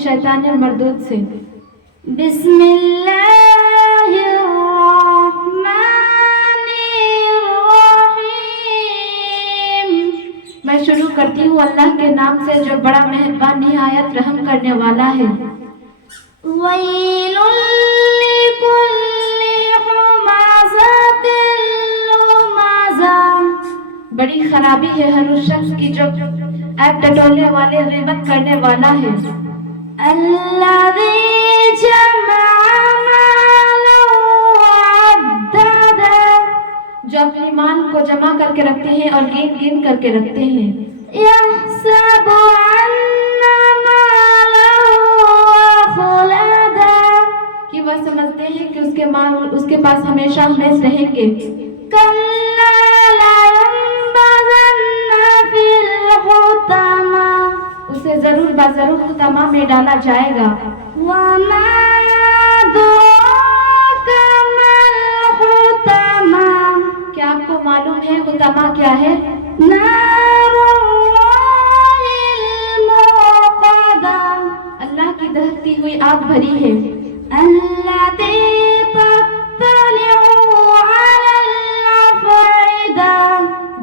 शैतान मरदूद से। बिस्मिल्लाहिर्रहमानिर्रहीम। मैं शुरू करती हूँ अल्लाह के नाम से जो बड़ा मेहरबान निहायत रहम करने वाला है। वैलुल लिकुल्लि हुमाज़तिल लुमाज़ा। बड़ी खराबी है हर उस शख्स की जो ऐब टटोलने वाले गीबत करने वाला है। अल्लज़ी जमअ मालन वअद्ददा। जो अपनी माल को जमा करके रखते हैं और गिन गिन करके रखते हैं। यहसबु अन्ना मालहु अख़लदा। कि वह समझते हैं कि उसके माल उसके पास हमेशा हमेश रहेंगे। कल्ला ला यंबज़न्ना फिल हुतमा। उसे जरूर बाजरूर हुतमा में डाला जाएगा। वमा अद्राका मल हुतमा। क्या आपको मालूम है हुतमा क्या है? नारुल्लाहिल मुक़दा। अल्लाह की दहकती हुई आग भरी है। अल्लती तत्तलिउ अलल अफ़ईदा।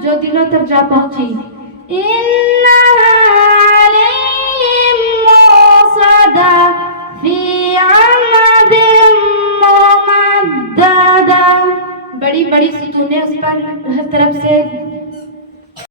जो दिलों तक जा पहुंची। इन्नहा अलैहिम मुसद्दा फी अमदिन मुमद्ददा। बड़ी बड़ी सुतूनें उस पर हर तरफ से